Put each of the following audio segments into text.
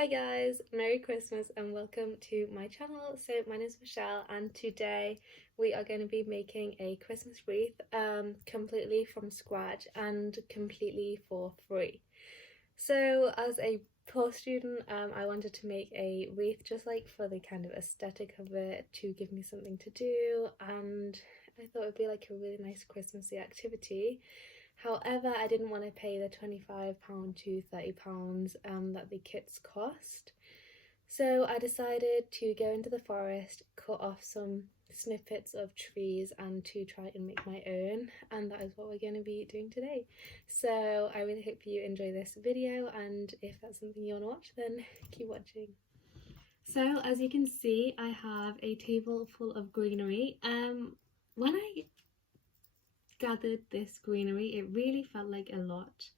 Hi guys, Merry Christmas and welcome to my channel. So my name is Michelle and today we are going to be making a Christmas wreath completely from scratch and completely for free. So as a poor student, I wanted to make a wreath just like for the kind of aesthetic of it, to give me something to do, and I thought it would be like a really nice Christmassy activity. However, I didn't want to pay the £25 to £30 that the kits cost. So I decided to go into the forest, cut off some snippets of trees and to try and make my own, and that is what we're going to be doing today. So I really hope you enjoy this video, and if that's something you want to watch, then keep watching. So as you can see, I have a table full of greenery. When I gathered this greenery, it really felt like a lot,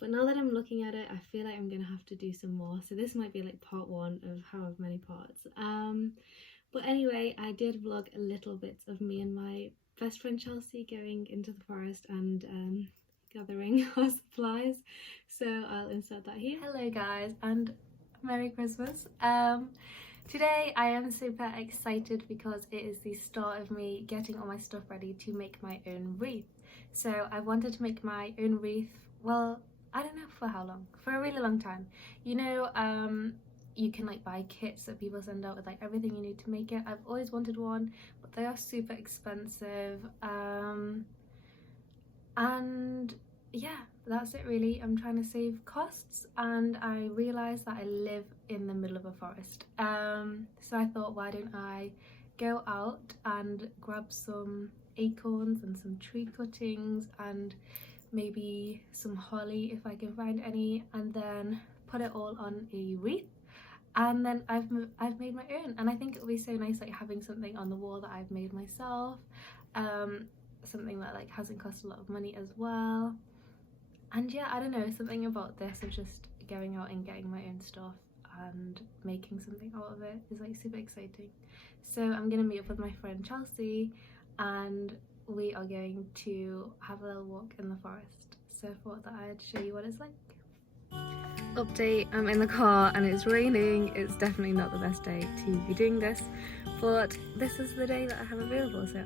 but now that I'm looking at it, I feel like I'm gonna have to do some more, so this might be like part one of however many parts. But anyway, I did vlog a little bits of me and my best friend Chelsea going into the forest and gathering our supplies, so I'll insert that here. Hello guys and Merry Christmas. Today I am super excited because it is the start of me getting all my stuff ready to make my own wreath. So I wanted to make my own wreath, well, I don't know for how long, for a really long time. You know, you can like buy kits that people send out with like everything you need to make it. I've always wanted one, but they are super expensive. And yeah, that's it really. I'm trying to save costs, and I realised that I live in the middle of a forest. So I thought, why don't I go out and grab some acorns and some tree cuttings and maybe some holly if I can find any, and then put it all on a wreath. And then I've made my own, and I think it would be so nice like having something on the wall that I've made myself, something that like hasn't cost a lot of money as well. And yeah, I don't know, something about this of just going out and getting my own stuff and making something out of it is like super exciting. So I'm gonna meet up with my friend Chelsea and we are going to have a little walk in the forest. So I thought that I'd show you what it's like. Update, I'm in the car and it's raining. It's definitely not the best day to be doing this, but this is the day that I have available, so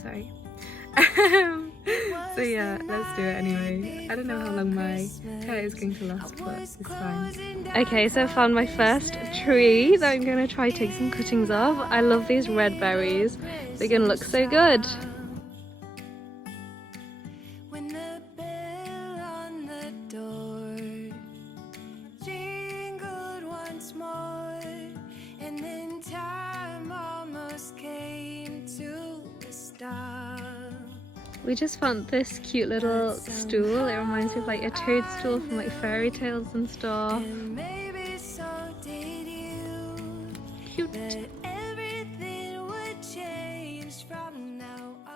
sorry. So yeah, let's do it anyway. I don't know how long my hair is going to last, but it's fine. Okay, so I found my first tree that I'm going to try take some cuttings of. I love these red berries. They're going to look so good. We just found this cute little stool. It reminds me of like a toadstool from like fairy tales and stuff. Cute.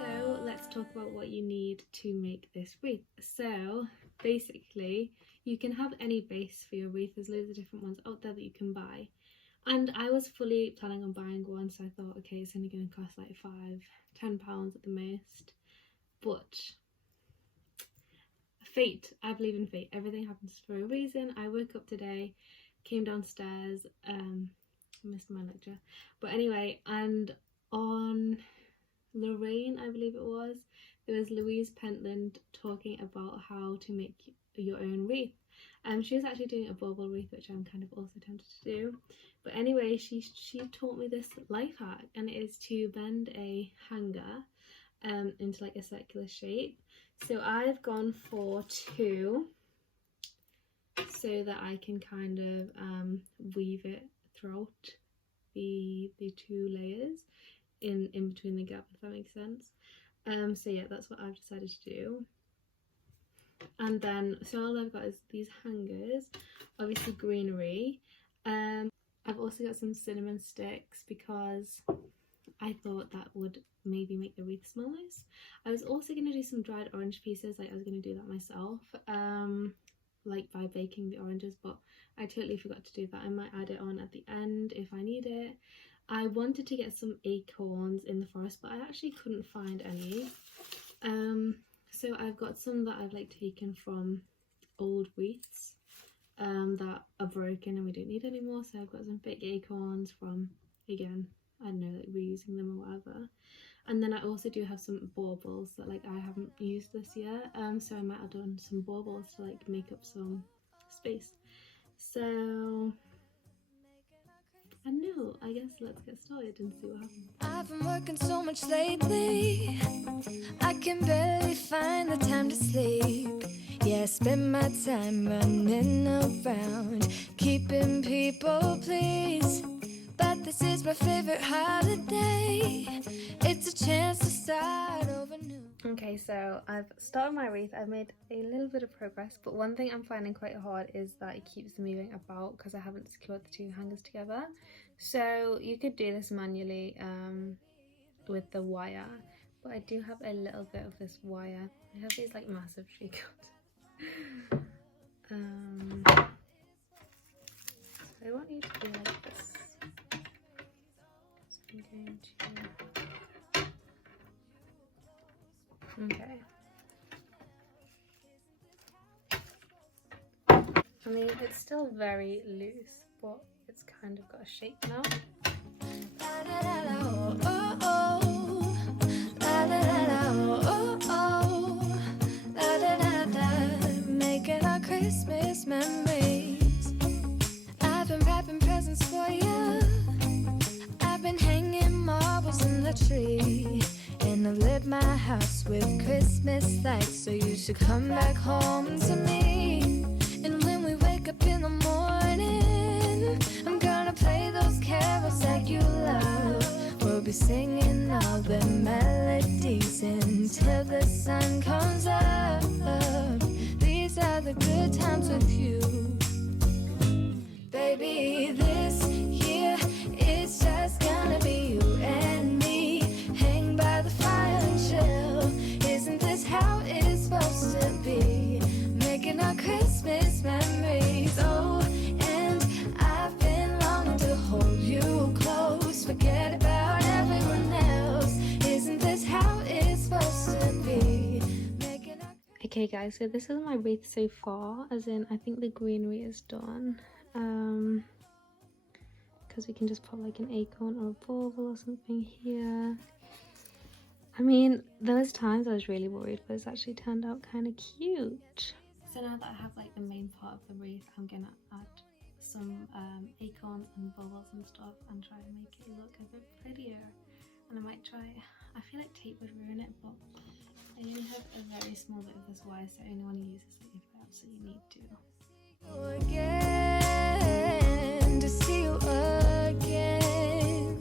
So let's talk about what you need to make this wreath. So basically you can have any base for your wreath. There's loads of different ones out there that you can buy. And I was fully planning on buying one, so I thought, okay, it's only going to cost like £5–10 at the most. But fate, I believe in fate. Everything happens for a reason. I woke up today, came downstairs, missed my lecture. But anyway, and on Lorraine, I believe it was, there was Louise Pentland talking about how to make your own wreath. She was actually doing a bauble wreath, which I'm kind of also tempted to do. But anyway, she taught me this life hack, and it is to bend a hanger into like a circular shape. So I've gone for 2 so that I can kind of weave it throughout the 2 layers in between the gap, if that makes sense. So yeah, that's what I've decided to do. And then so all I've got is these hangers, obviously greenery. I've also got some cinnamon sticks because I thought that would maybe make the wreath smell nice. I was also going to do some dried orange pieces, like I was going to do that myself, like by baking the oranges, but I totally forgot to do that. I might add it on at the end if I need it. I wanted to get some acorns in the forest, but I actually couldn't find any. So I've got some that I've like taken from old wreaths that are broken and we don't need anymore. So I've got some fake acorns from, again, I don't know, like reusing them or whatever. And then I also do have some baubles that like I haven't used this year, so I might have done some baubles to like make up some space. So I know, I guess let's get started and see what happens. I've been working so much lately, I can barely find the time to sleep. Yeah, I spend my time running around, keeping people pleased. But this is my favorite holiday. It's a chance to start over new. Okay, so I've started my wreath. I've made a little bit of progress, but one thing I'm finding quite hard is that it keeps moving about because I haven't secured the two hangers together. So you could do this manually with the wire, but I do have a little bit of this wire. I have these like massive tree cuts. So I want you to do like this. So I'm going to... Okay. I mean, it's still very loose, but it's kind of got a shape now. Making our Christmas memories. I've been wrapping presents for you. I've been hanging marbles in the tree. And I've lit my house with Christmas lights, so you should come back home to me. And when we wake up in the morning, I'm gonna play those carols that you love. We'll be singing all the melodies until the sun comes up. These are the good times with you. Baby, this year it's just gonna be you and me. Hang by the fire and chill. Isn't this how it's supposed to be? Making our Christmas memories. Oh, and I've been longing to hold you close. Forget about everyone else. Isn't this how it's supposed to be? Okay guys, so this is my wreath so far, as in I think the greenery is done. Because we can just put like an acorn or a bauble or something here. I mean, there was times I was really worried, but it's actually turned out kind of cute. So now that I have like the main part of the wreath, I'm gonna add some acorns and baubles and stuff and try to make it look a bit prettier. And I might try, I feel like tape would ruin it, but I only have a very small bit of this wire, so I only want to use this if I absolutely need to. Again, to see you again.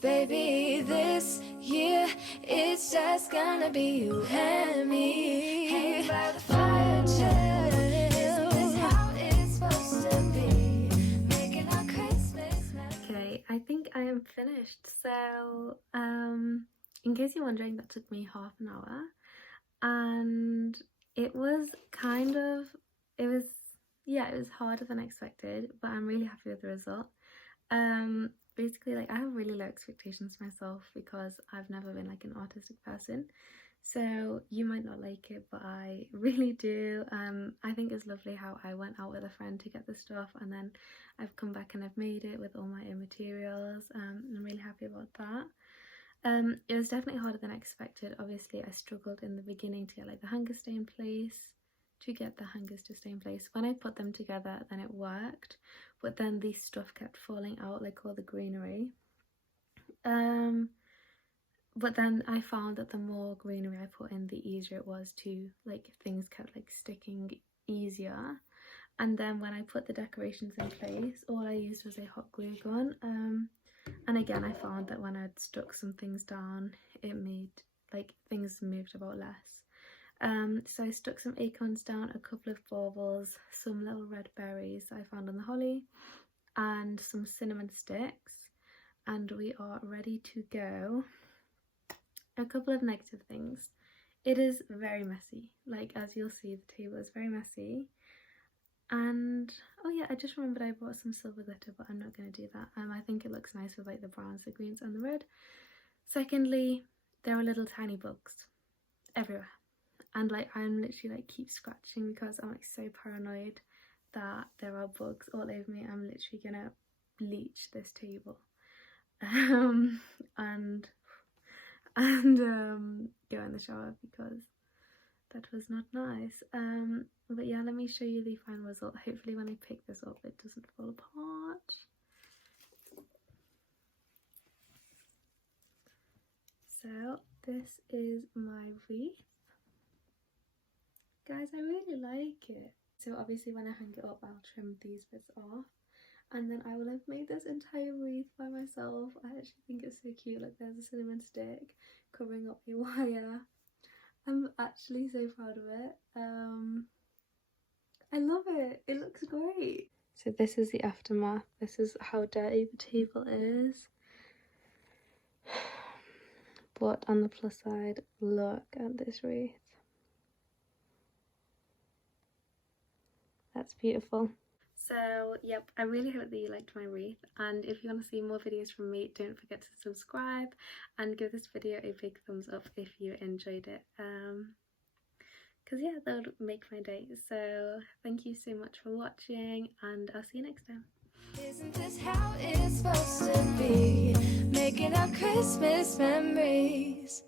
Baby, this year it's just gonna be you and me. Hang by the fire, chill. Isn't this how it's supposed to be? Making our Christmas memories. Okay, I think I am finished. So, in case you're wondering, that took me half an hour. And it was kind of, it was harder than expected, but I'm really happy with the result. Basically, like, I have really low expectations for myself because I've never been like an artistic person, so you might not like it, but I really do. I think it's lovely how I went out with a friend to get the stuff, and then I've come back and I've made it with all my own materials. And I'm really happy about that. It was definitely harder than I expected. Obviously, I struggled in the beginning to get like the hangers to stay in place, When I put them together, then it worked, but then the stuff kept falling out, like all the greenery. But then I found that the more greenery I put in, the easier it was to, like, things kept like sticking easier. And then when I put the decorations in place, all I used was a hot glue gun. And again, I found that when I'd stuck some things down, it made like things moved about less. So I stuck some acorns down, a couple of baubles, some little red berries that I found on the holly, and some cinnamon sticks, and we are ready to go. A couple of negative things. It is very messy. Like, as you'll see, the table is very messy. And oh yeah, I just remembered I bought some silver glitter, but I'm not going to do that. I think it looks nice with like the browns, the greens and the red. Secondly, there are little tiny bugs everywhere. and like I'm literally like keep scratching because I'm like so paranoid that there are bugs all over me. I'm literally gonna bleach this table and go in the shower because that was not nice. But yeah, let me show you the final result. Hopefully when I pick this up it doesn't fall apart. So this is my wreath. Guys, I really like it. So obviously when I hang it up I'll trim these bits off, and then I will have made this entire wreath by myself. I actually think it's so cute. Like there's a cinnamon stick covering up a wire. I'm actually so proud of it. I love it. It looks great. So this is the aftermath. This is how dirty the table is. But on the plus side, look at this wreath. That's beautiful. So yep, I really hope that you liked my wreath, and if you want to see more videos from me, don't forget to subscribe and give this video a big thumbs up if you enjoyed it, because yeah, that would make my day. So thank you so much for watching, and I'll see you next time. Isn't this how it's supposed to be? Making our Christmas memories.